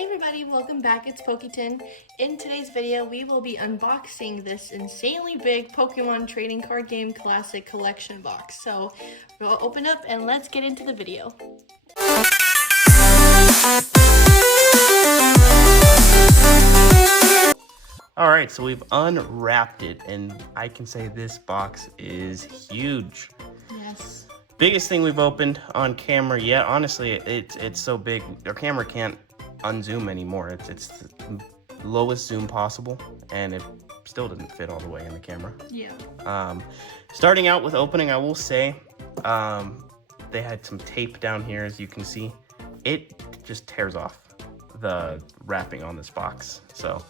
Hey everybody, welcome back. It's PokeYTon. In today's video, we will be unboxing this insanely big Pokemon Trading Card Game Classic Collection box. So we'll open up and let's get into the video. Alright, so we've unwrapped it, and I can say this box is huge. Yes. Biggest thing we've opened on camera yet. Honestly, it's so big, our camera can't unzoom anymore. It's the lowest zoom possible, and it still doesn't fit all the way in the camera. Yeah. Starting out with opening, I will say, they had some tape down here, as you can see. It just tears off the wrapping on this box. So,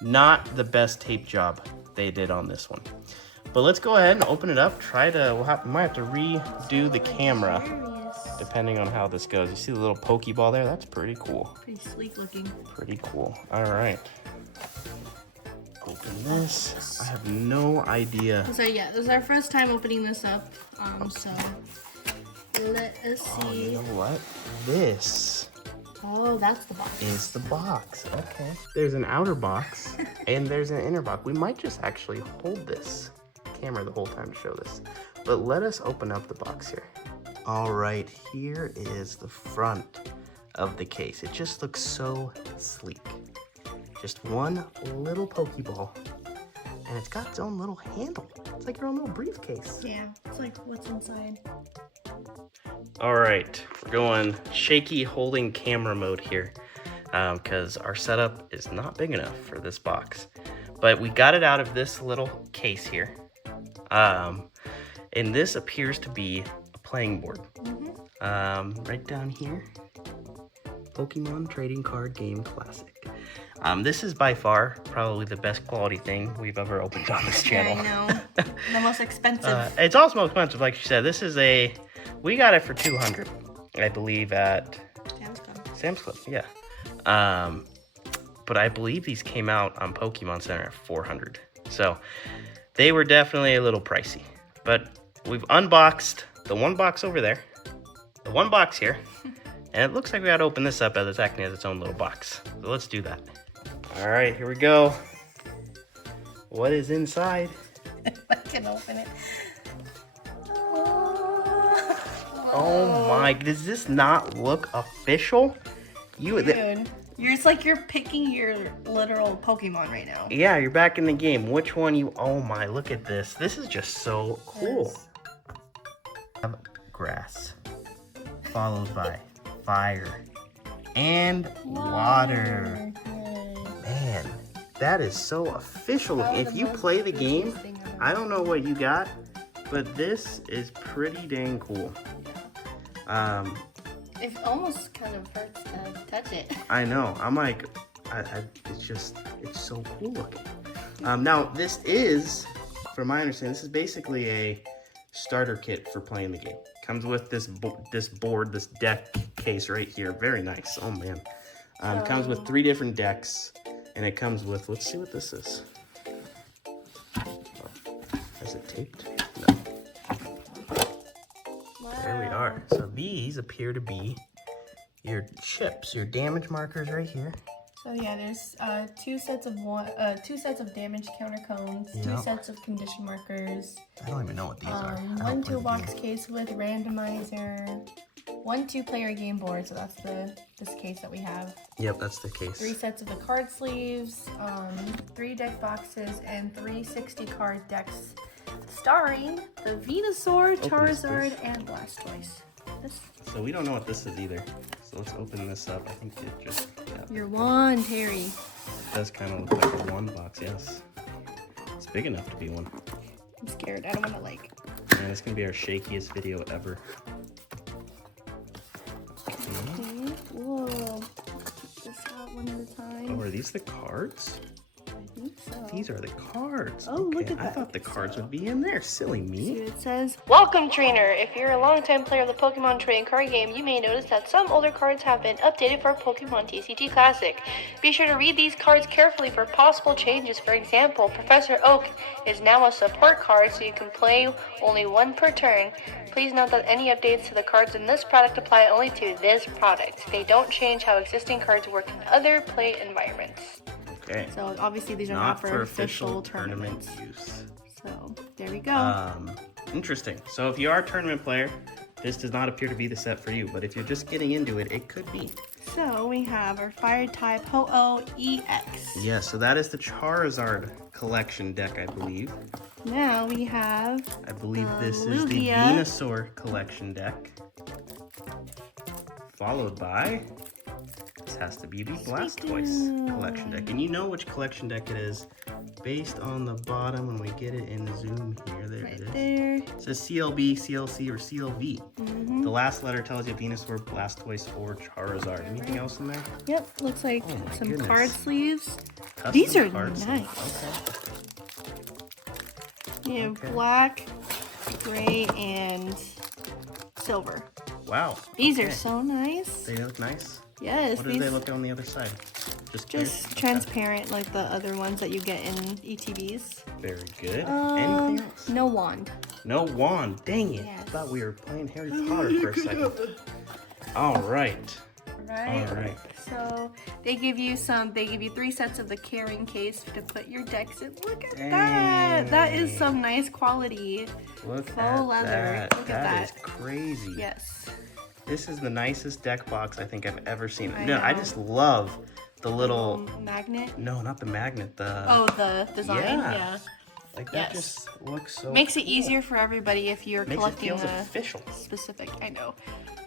not the best tape job they did on this one. But let's go ahead and open it up. We might have to redo the camera depending on how this goes. You see the little Pokeball there? That's pretty cool. Pretty sleek looking. Pretty cool. All right. Open this. I have no idea. So yeah, this is our first time opening this up. So let us see. Oh, you know what? This Oh, that's the box. is the box. Okay. There's an outer box and there's an inner box. We might just actually hold this camera the whole time to show this. But let us open up the box here. All right, here is the front of the case. It just looks so sleek. Just one little Pokeball, and it's got its own little handle. It's like your own little briefcase. Yeah, it's like what's inside. All right, we're going shaky holding camera mode here because our setup is not big enough for this box. But we got it out of this little case here. And this appears to be a playing board. Right down here, Pokemon Trading Card Game Classic. This is by far probably the best quality thing we've ever opened on this channel. Yeah, I know. The most expensive. It's also most expensive, like you said. This is we got it for $200, I believe, at Sam's Club. Yeah. But I believe these came out on Pokemon Center at $400. So they were definitely a little pricey. But we've unboxed the one box over there, the one box here, and it looks like we got to open this up as it's acting as its own little box. So let's do that. All right, here we go. What is inside? I can open it. Oh my, does this not look official? Dude, it's like you're picking your literal Pokemon right now. Yeah, you're back in the game. Which one oh my, look at this. This is just so cool. Grass, followed by fire and water. Man, that is so official. If you play the game, I don't know what you got, but this is pretty dang cool. It almost kind of hurts to touch it. I know. I'm like, it's so cool looking. Now, this is, from my understanding, this is basically a starter kit for playing the game. Comes with this board, this deck case right here. Very nice. Oh, man. Comes with 3 different decks, and it comes with, let's see what this is. Is it taped? No. There we are. So these appear to be your chips, your damage markers right here. So yeah, there's two sets of damage counter cones, 2 sets of condition markers. I don't even know what these are. One toolbox case with randomizer, 1 2-player game board. So that's this case that we have. Yep, that's the case. 3 sets of the card sleeves, 3 deck boxes, and 3 60 card decks, starring the Venusaur, Charizard, and Blastoise. So we don't know what this is either. So let's open this up. I think it just... Yeah. Your wand, Terry. It does kind of look like a wand box, yes. It's big enough to be one. I'm scared. I don't want to like... Man, this is going to be our shakiest video ever. Okay. Whoa. Keep this out one at a time. Oh, are these the cards? I think so. these are the cards. Oh, look at I that. thought the cards would be in there. Silly me. See what it says? Welcome, trainer! If you're a longtime player of the Pokemon Trading Card Game, you may notice that some older cards have been updated for Pokemon TCG Classic. Be sure to read these cards carefully for possible changes. For example, Professor Oak is now a support card, so you can play only one per turn. Please note that any updates to the cards in this product apply only to this product. They don't change how existing cards work in other play environments. Okay. So obviously these are not for official tournaments. use. So there we go. Interesting. So if you are a tournament player, this does not appear to be the set for you, but if you're just getting into it, it could be. So we have our fire type Ho-Oh EX. Yeah, so that is the Charizard collection deck, I believe. Now we have I believe this is the Lugia. Venusaur collection deck. Followed by, this has to be the Blastoise collection deck. And you know which collection deck it is based on the bottom when we get it in zoom here. There it is. there. It says CLB, CLC, or CLV. The last letter tells you Venusaur, Blastoise, or Charizard. Anything else in there? Yep, looks like Oh my some goodness. card sleeves. Custom These are cards. nice. Okay. You have Okay. black, gray, and silver. Wow. These okay. are so nice. They look nice. Yes, What do these they look on the other side? Clear? just Okay. transparent like the other ones that you get in ETBs. Very good. Anything else? No wand. No wand. Dang it. Yes. I thought we were playing Harry Potter for a second. All right. Right. All right. So they give you 3 sets of the carrying case to put your decks in. Look at Dang. that. That is some nice quality. Look Faux at leather. that. Look at That is that. crazy. Yes. This is the nicest deck box I think I've ever seen. I No, I know. just love the little. Magnet. No, not the magnet. The. Oh, the design. Yeah. Yeah. Like that yes. just looks so. Makes it cool. easier for everybody if you're Makes it collecting feels a official. specific. I know.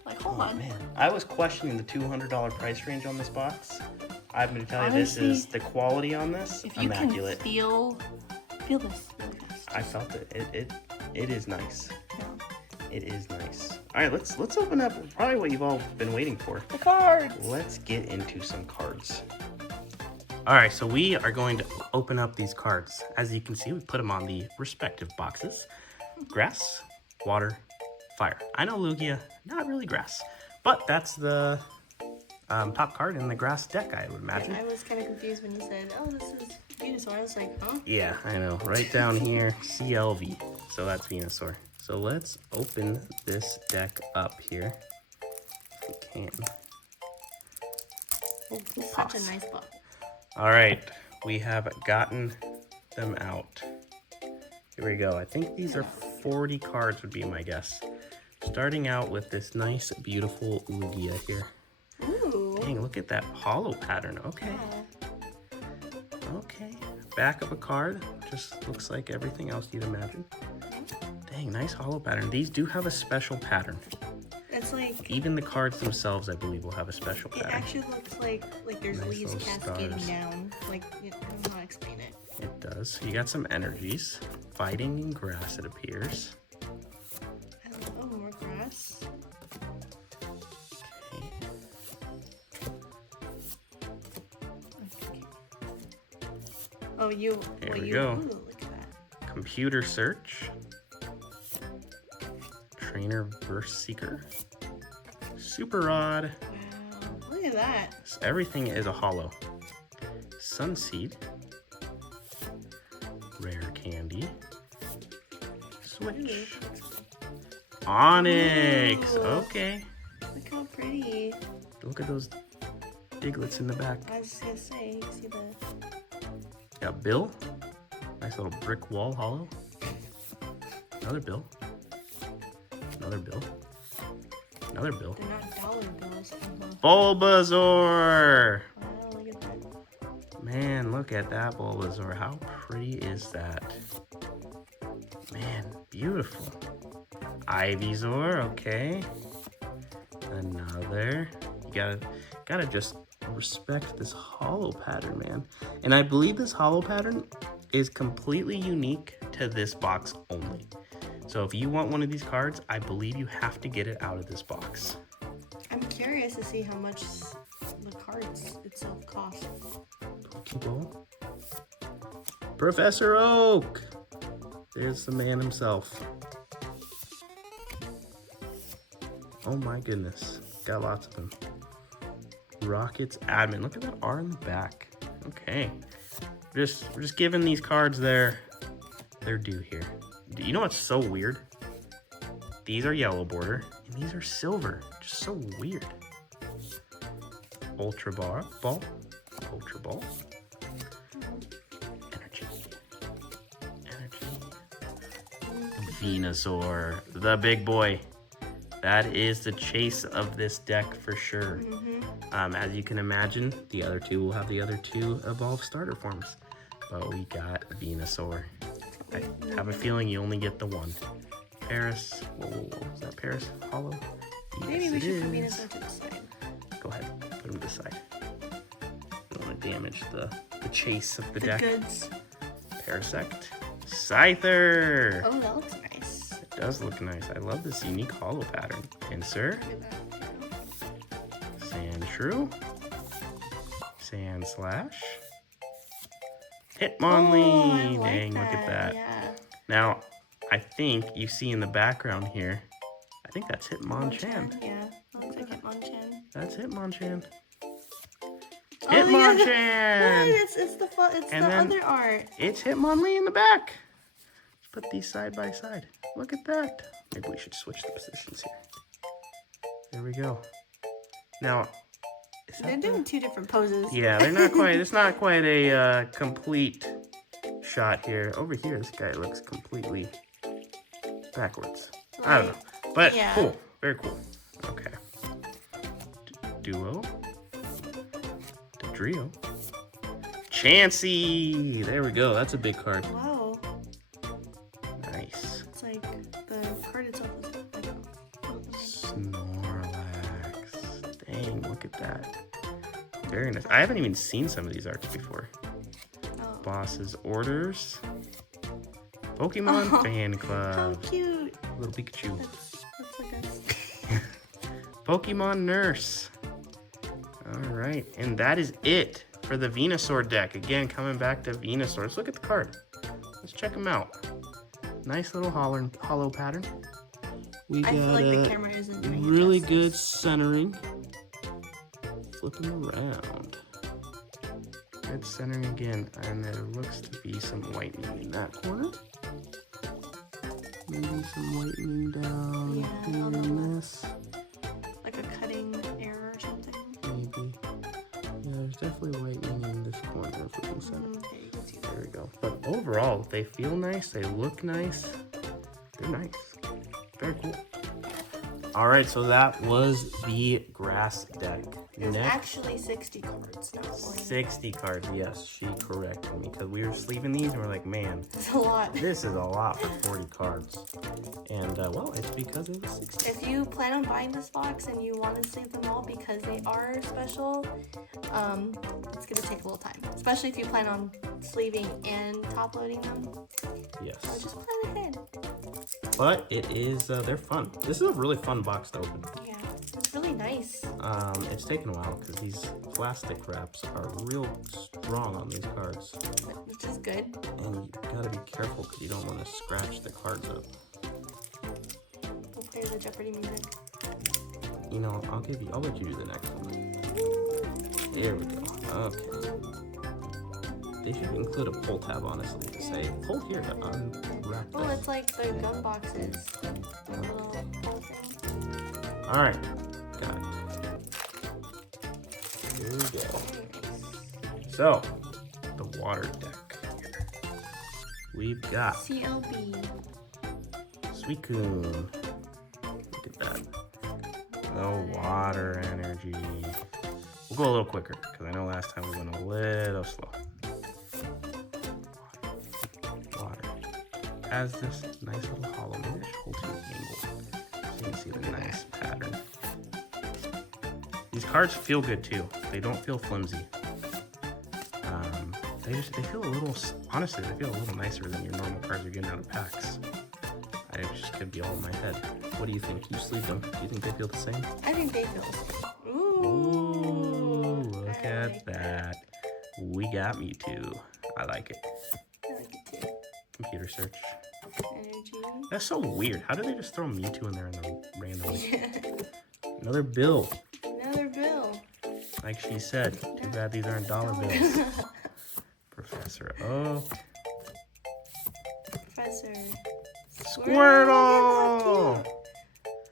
Like, hold Oh on. man, I was questioning the $200 price range on this box. I'm going to tell you, Honestly, this is the quality on this. If you Immaculate. can feel this really fast. I felt it. It is nice. Yeah. It is nice. All right, let's open up probably what you've all been waiting for. The cards. Let's get into some cards. All right, so we are going to open up these cards. As you can see, we put them on the respective boxes. Grass, water, fire. I know Lugia, not really grass, but that's the top card in the grass deck, I would imagine. I was kind of confused when you said, "Oh, this is Venusaur." I was like, "Huh?" Yeah, I know. Right down here, CLV. So that's Venusaur. So let's open this deck up here. If we can. Oh, this is Pause. such a nice box. All right, we have gotten them out. Here we go. I think these are 40 cards would be my guess. Starting out with this nice, beautiful Lugia here. Ooh. Dang, look at that hollow pattern. Okay. Yeah. Okay. Back of a card. Just looks like everything else you'd imagine. Dang, nice hollow pattern. These do have a special pattern. It's like Even the cards themselves, I believe, will have a special it pattern. actually looks like there's Nice leaves little cascading stars. down. Like I don't know how to explain it. It does. So you got some energies. Fighting in grass, it appears. I don't know. Oh, more grass. Okay. Oh, you. Here well, we you, go. Ooh, look at that. Computer search. Trainer verse seeker. Super rod. Wow. Look at that. So everything is a hollow. Sunseed. Rare candy. Switch. Onyx. Ooh. Okay. Look how pretty. Look at those diglets in the back. I was just gonna say, you can see the. Got Bill. Nice little brick wall hollow. Another Bill. Another Bill. Another Bill. They're not dollar bills. Bulbasaur! Wow, look at that. Man, look at that Bulbasaur. How pretty is that? Man, beautiful. Ivysaur, okay. Another. You gotta just respect this hollow pattern, man. And I believe this hollow pattern is completely unique to this box only. So if you want one of these cards, I believe you have to get it out of this box. I'm curious to see how much the cards itself cost. Pokeball. Professor Oak. There's the man himself. Oh my goodness. Got lots of them. Rockets admin. Look at that R in the back. Okay. We're just giving these cards their due here. You know what's so weird? These are yellow border and these are silver. Just so weird. Ultra ball. Ultra ball. Energy. Venusaur, the big boy. That is the chase of this deck for sure. As you can imagine, the other two will have the other two evolved starter forms. But we got Venusaur. I have a feeling you only get the one. Paris. Whoa. Is that Paris hollow? Maybe Yes, we it should put is. Venusaur to the side. Go ahead. Put him to the side. Don't want to damage the chase of the The deck. goods. Parasect. Scyther. Oh, that looks nice. It does look nice. I love this unique hollow pattern. Pinsir. Look at that. Sandshrew. Sandslash. Hitmonlee. I like Dang, look at that. Yeah. Now, I think you see in the background here, I think that's Hitmonchan. Yeah, that looks like Hitmonchan. That's Hitmonchan. Oh, Hitmonchan! Yeah, it's And the then- other art. It's Hitmonlee in the back. Let's put these side by side. Look at that. Maybe we should switch the positions here. There we go. Now, is that They're the- doing two different poses. Yeah, they're not quite. It's not quite a complete shot here. Over here, this guy looks completely backwards. I don't know, but Yeah. cool. Very cool. Okay. Duo. Trio. Chansey. There we go. That's a big card. Wow. Nice. It's like the card itself is like Snorlax. Dang, look at that. Very nice. I haven't even seen some of these arts before. oh. Boss's orders. Pokemon Oh, fan How club. cute. Little Pikachu. That's like us. Pokemon nurse. All right, and that is it for the Venusaur deck. Again, coming back to Venusaur. Let's look at the card. Let's check them out. Nice little hollow pattern. We I got feel like the camera isn't doing it really justice. good centering. Flipping around. Good centering again, and there looks to be some whitening in that corner. Maybe some whitening down Yeah, here on the in left. this. Like a cutting error or something. Maybe. Yeah, there's definitely whitening in this corner if we can center. Okay, you can see that. There we go. But overall, they feel nice. They look nice. They're nice. Very cool. All right, so that was the grass deck. There's Next, actually 60 cards, not 40. 60 cards. Yes, she corrected me because we were sleeving these and we're like, man, It's a lot. this is a lot for 40 cards. And well, it's because it was 60. If you plan on buying this box and you want to sleeve them all because they are special, it's gonna take a little time. Especially if you plan on sleeving and top loading them. So Yes. just plan ahead. But it is, they're fun. This is a really fun box to open. Yeah, it's really nice. It's taken a while because these plastic wraps are real strong on these cards. Which is good. And you gotta be careful because you don't want to scratch the cards up. We'll play the Jeopardy music. You know, I'll let you do the next one. There we go. Okay. They should include a pull tab, honestly, to say, pull here to unwrap Well, this. it's like the gun boxes. The little hole thing. Alright, got it. Here we go. Very nice. So, the water deck here. We've got CLB. Suicune. Look at that. The water energy. We'll go a little quicker because I know last time we went a little slow. Water. Has this nice little hollow. Maybe I should hold to an angle so you can see the nice pattern. These cards feel good too. They don't feel flimsy. They feel a little, honestly, they feel a little nicer than your normal cards you're getting out of packs. I just could be all in my head. What do you think? You sleeve them. Do you think they feel the same? I think they feel the same. Ooh, look I at like that. We got Mewtwo. I like it. I Computer search. Energy. That's so weird. How did they just throw Mewtwo in there and then randomly? Another bill. Another bill. Like she said, too bad these aren't dollar bills. Professor Oak. Professor Squirtle!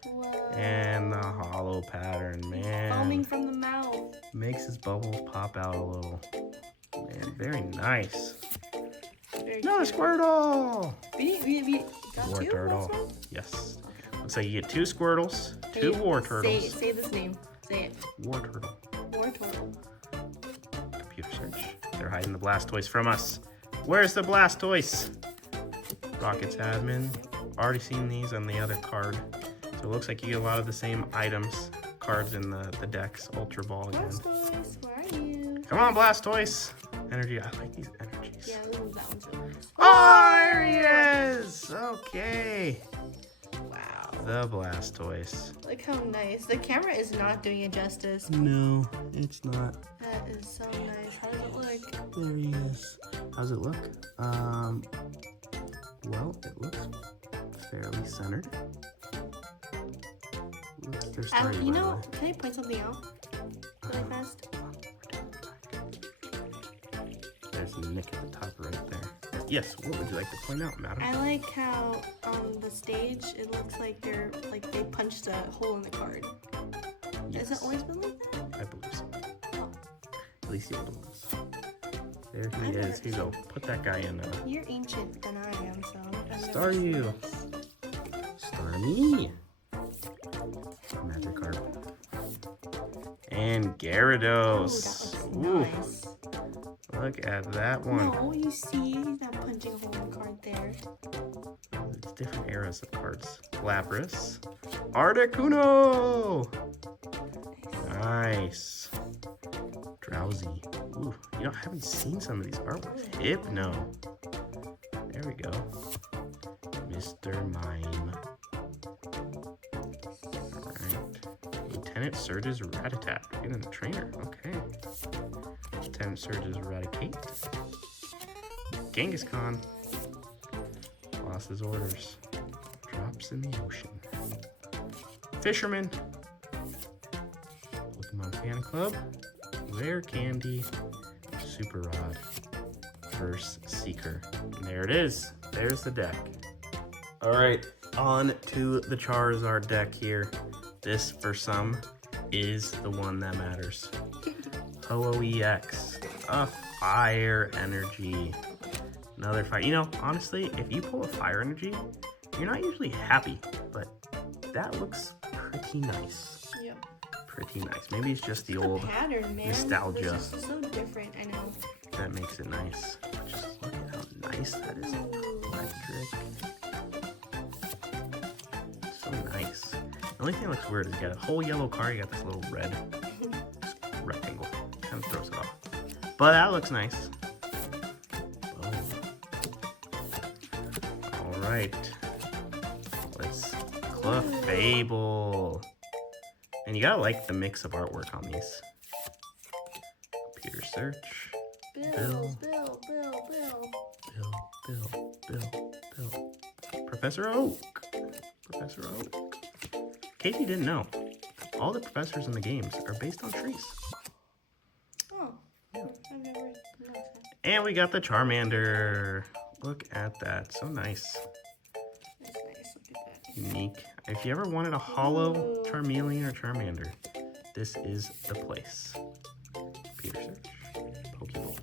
Whoa. And the hollow pattern, man. Foaming from the mouth. Makes his bubbles pop out a little. Man, very nice. Very No, cute. Squirtle! We got War two turtle. last one? Yes. Looks like you get 2 Squirtles, 2 War Turtles. Say this name. Say it. War Turtle. War turtle. Computer search. They're hiding the Blastoise from us. Where's the Blastoise? Rockets admin. Already seen these on the other card. So it looks like you get a lot of the same items, cards in the decks. Ultra Ball again. Blastoise, where are you? Come on, Blastoise. Energy. I like these energies. Yeah, ooh, that one's really nice. Oh, there he is. Okay. Wow. The Blastoise. Look how nice. The camera is not doing it justice. No, it's not. That is so nice. How does it look? There he is. How's it look? Well, it looks fairly centered. Looks they're starting, You by the know, way. can I point something out really fast? There's Nick at the top right there. Yes, what would you like to point out, madam? I like how on the stage it looks like they punched a hole in the card. Yes, Has it always been like that? I believe so. Oh, At least the old ones. There he I've never is. Here you go. Put that guy in. you're ancient than I am, so I've never Star seen you. this. Star me. Magic card. And Gyarados. Ooh, that looks nice. Look at that one. No, you see, he's not punching a hole in the card there. It's different eras of cards. Lapras. Articuno. Nice. Drowsy. Ooh, you know, I haven't seen some of these artworks. Hypno. There we go. Mr. Mime. Alright. Lieutenant Surge's Ratatat. We're getting a trainer. Okay. Lieutenant Surge's Eradicate. Kangaskhan. Lost his orders. Drops in the ocean. Fisherman. Pokemon Fan Club. Rare Candy. Super Rod. Verse Seeker. And there it is. There's the deck. Alright, on to the Charizard deck here. This, for some, is the one that matters. Ho-Oh-EX. A fire energy. Another fire. You know, honestly, if you pull a fire energy, you're not usually happy, but that looks pretty nice. Yeah. Pretty nice. Maybe it's just the The old pattern, man. nostalgia. This is so different, I know. that makes it nice. Just look at how nice that is. Electric. So nice. The only thing that looks weird is you got a whole yellow card, you got this little red rectangle. Kind of throws it off. But that looks nice. Boom. Alright. Let's Clefable. And you gotta like the mix of artwork on these. Computer search. Bill. Professor Oak. Professor Oak. Casey didn't know. All the professors in the games are based on trees. Oh, I've never noticed that. And we got the Charmander. Look at that. So nice. That's nice. Look at that. Unique. If you ever wanted a hollow Ooh. Charmeleon or Charmander, this is the place. Computer search. Pokeball.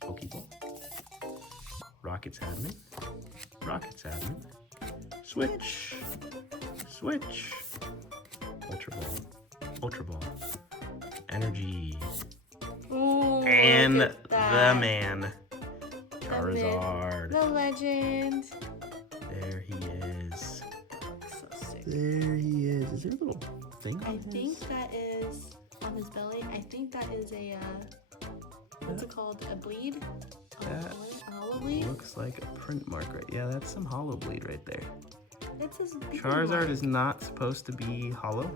Pokeball. Rockets admin. Rockets admin. Switch. Switch. Ultra Ball. Ultra Ball. Energy. Ooh, And look at the that. man. Charizard. The legend. There he is. So sick. There he is. Is there a little thing on I his? think that is on his belly. I think that is a what's it called? A bleed? That A hollow bleed? looks like a print mark right. Yeah, that's some hollow bleed right there. It's his Charizard is not supposed to be hollow.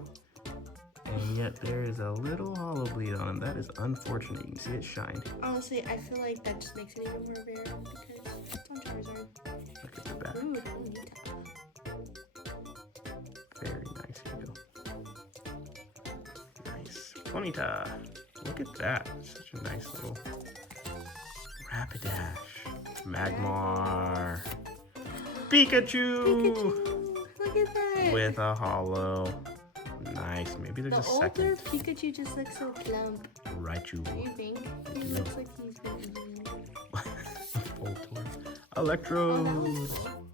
And yet there is a little hollow bleed on him. That is unfortunate. You can see it shined. Honestly, I feel like that just makes it even more rare because it's on Charizard. Look at the back. Ooh, Ponyta. Very nice. Here you go. Nice. Ponyta. Look at that. Such a nice little Rapidash. Magmar. Pikachu! Pikachu! Look at that! With a hollow. Nice. Maybe there's a The older second. Pikachu just looks so plump. Raichu. Do you think? He looks like he's been eating. Voltorb. Electrode. Oh, that was cool.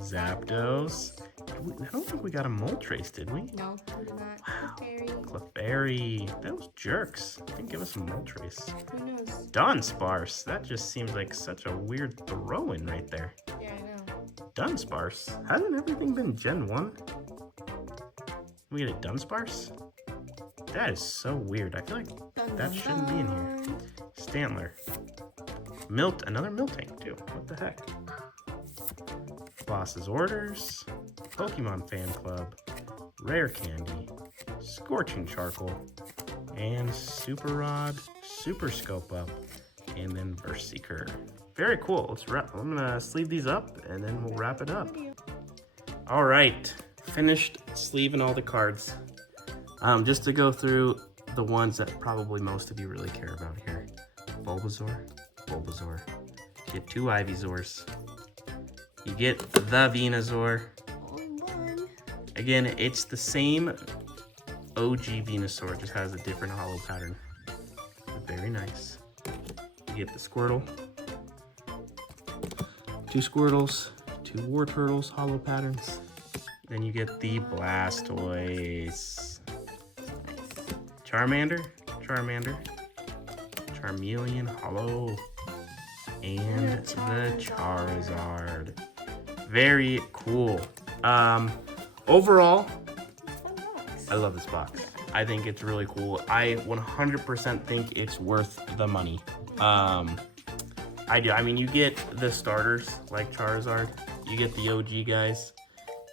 Zapdos. I don't think we got a Moltres, did we? No, we did not. Wow. Clefairy. Clefairy. Those jerks. Didn't give us a Moltres. Who knows? Dunsparce. That just seems like such a weird throw-in right there. Yeah, I know. Dunsparce. Hasn't everything been Gen 1? We get a Dunsparce? That is so weird. I feel like Dun, that dun, shouldn't be in here. dun. Stantler. Another Miltank too. What the heck? Boss's Orders. Pokemon Fan Club. Rare Candy. Scorching Charcoal. And Super Rod. Super Scope Up. And then Verseeker. Very cool. I'm gonna sleeve these up and then we'll wrap it up. All right, finished sleeving all the cards. Just to go through the ones that probably most of you really care about here. Bulbasaur. Get 2 Ivysaurs. You get the Venusaur. Only one. Again, it's the same OG Venusaur, just has a different hollow pattern. Very nice. You get the Squirtle. 2 Squirtles, 2 Wartortles, hollow patterns. Then you get the Blastoise. Charmander, Charmeleon, hollow, and the Charizard. Very cool. Overall, Fun box. I love this box. I think it's really cool. I 100% think it's worth the money. I do. I mean, you get the starters like Charizard. You get the OG guys.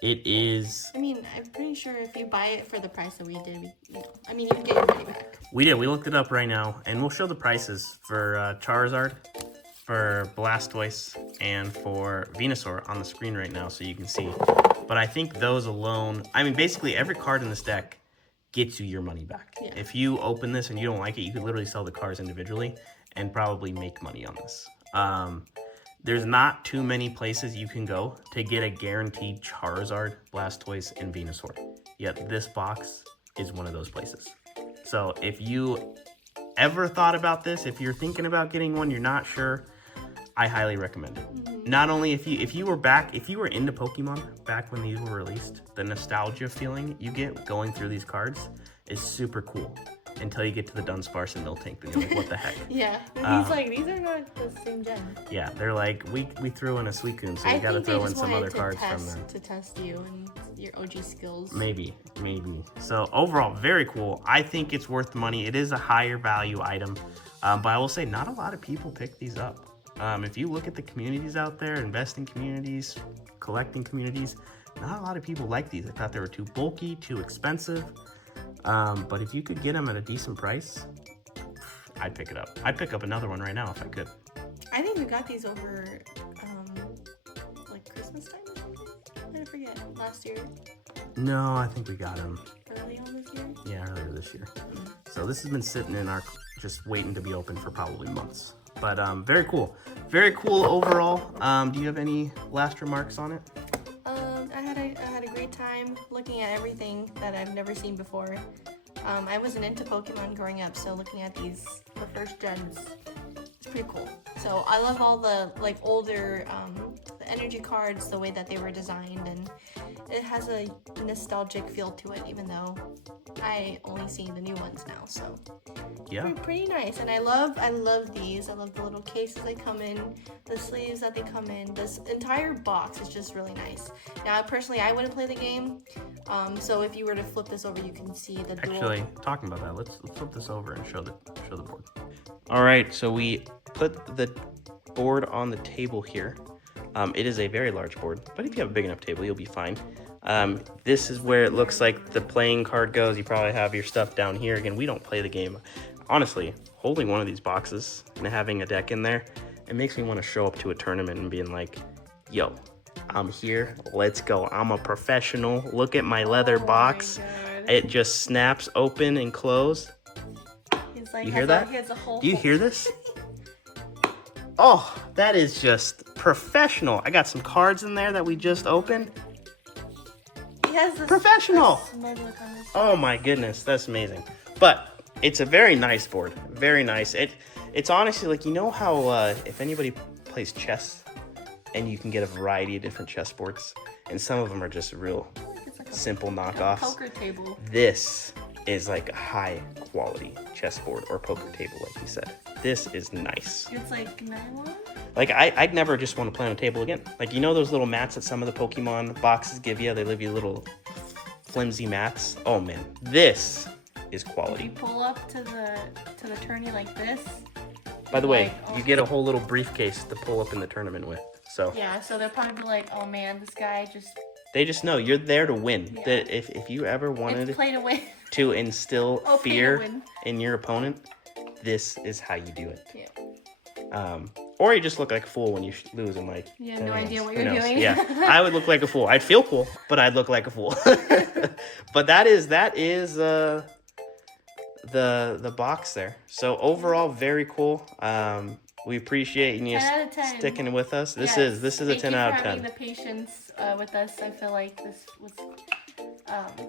It is. I mean, I'm pretty sure if you buy it for the price that we did, you can get your money back. We did. We looked it up right now, and we'll show the prices for Charizard, for Blastoise, and for Venusaur on the screen right now, so you can see. But I think those alone. I mean, basically every card in this deck gets you your money back. Yeah. If you open this and you don't like it, you could literally sell the cards individually and probably make money on this. There's not too many places you can go to get a guaranteed Charizard, Blastoise, and Venusaur. Yet this box is one of those places. So if you ever thought about this, if you're thinking about getting one, you're not sure, I highly recommend it. Mm-hmm. Not only if you were into Pokemon back when these were released, the nostalgia feeling you get going through these cards is super cool. Until you get to the Dunsparce and Miltank, then you're like, what the heck? Yeah, he's like, these are not the same gen. Yeah, they're like, we threw in a Suicune, so you gotta throw in some other cards from them. To test you and your OG skills. Maybe. So overall, very cool. I think it's worth the money. It is a higher value item, but I will say not a lot of people pick these up. If you look at the communities out there, investing communities, collecting communities, not a lot of people like these. I thought they were too bulky, too expensive. But if you could get them at a decent price, I'd pick it up. I'd pick up another one right now if I could. I think we got these over, like Christmas time or something? I forget. Last year? No, I think we got them. Early on this year? Yeah, earlier this year. So this has been sitting in our, just waiting to be open for probably months. But very cool. Very cool overall. Do you have any last remarks on it? I had a great time looking at everything that I've never seen before. I wasn't into Pokemon growing up, so looking at the first gens, it's pretty cool. So I love all the like older the energy cards, the way that they were designed, and it has a nostalgic feel to it, even though I only see the new ones now. So yeah, pretty nice. And I love these. I love the little cases they come in, the sleeves that they come in. This entire box is just really nice. Now, personally, I wouldn't play the game. So if you were to flip this over, you can see the dual. Actually, talking about that, let's flip this over and show the board. All right, so we put the board on the table here. It is a very large board, but if you have a big enough table, you'll be fine. This is where it looks like the playing card goes. You probably have your stuff down here. Again, we don't play the game. Honestly, holding one of these boxes and having a deck in there, it makes me want to show up to a tournament and being like, yo, I'm here, let's go. I'm a professional. Look at my leather box. It just snaps open and closed. He's like, You hear that? Do you hear this? Oh, that is just professional. I got some cards in there that we just opened. He has this Professional. smug look on his Oh my goodness, that's amazing. But it's a very nice board. Very nice. It's honestly like, you know how if anybody plays chess and you can get a variety of different chess boards, and some of them are just real It's like simple a knockoffs. poker table. This is like a high quality chessboard or poker table, like you said. This is nice. It's like nylon. Like I'd never just want to play on a table again. Like, you know those little mats that some of the Pokemon boxes give you? They leave you little flimsy mats. Oh man, this is If you quality. pull up to the tourney like this. By the way, like, you get a whole little briefcase to pull up in the tournament with. So Yeah, so they'll probably be like, oh man, this guy just they just know you're there to win. Yeah. That if you ever wanted it's play to win. to instill Oh, pay to fear win. in your opponent, this is how you do it. Yeah. Or you just look like a fool when you lose and like, You have who no knows? idea what Who you're knows? doing. Yeah, I would look like a fool. I'd feel cool, but I'd look like a fool. But that is the box there. So overall, very cool. We appreciate you 10 out of 10. sticking with us. This Yes. is a Thank 10 you out of for 10. having the patience with us. I feel like this was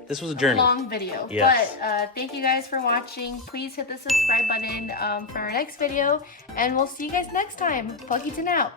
This was a journey. long video. Yes. But thank you guys for watching. Please hit the subscribe button for our next video, and we'll see you guys next time. PokeYTon out.